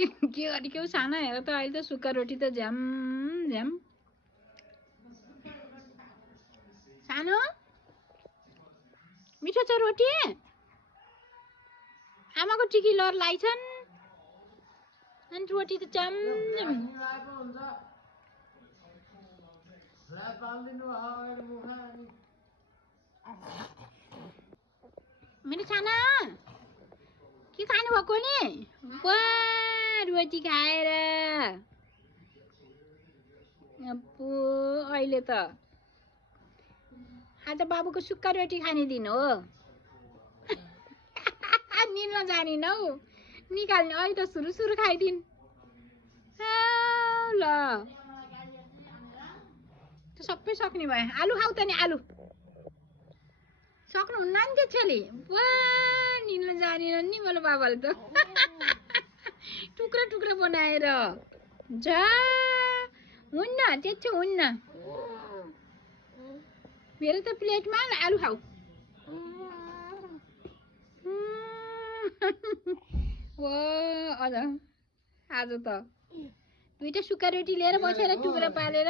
के गरेको सानो हेर त अहिले त सुक्खा रोटी त झ्याम झ्याम सानो मिठो छ रोटी आमाको टिकी लर लाइछन् अनि रोटी त झ्याम झ्याम मेरो साना के खानु भएको नि रोटी खाएर अप्पु अहिले त आज बाबुको सुक्खा रोटी खाने दिन हो निल्न जानिन हौ निकाल्ने अहिले त सुरु सुरु खाइदिन् ल सबै सक्ने भयो आलु खाऊ त नि आलु सक्नुहुन्न नि त्यसैले निल्न जानेन नि मेरो बाबाले त टुक्रा टुक्रा बनाएर जा हुन्न त्यति हुन्न मेरो त प्लेटमा आलु खाऊ आज त दुईटा सुक्खा रोटी लिएर बसेर टुक्रा पालेर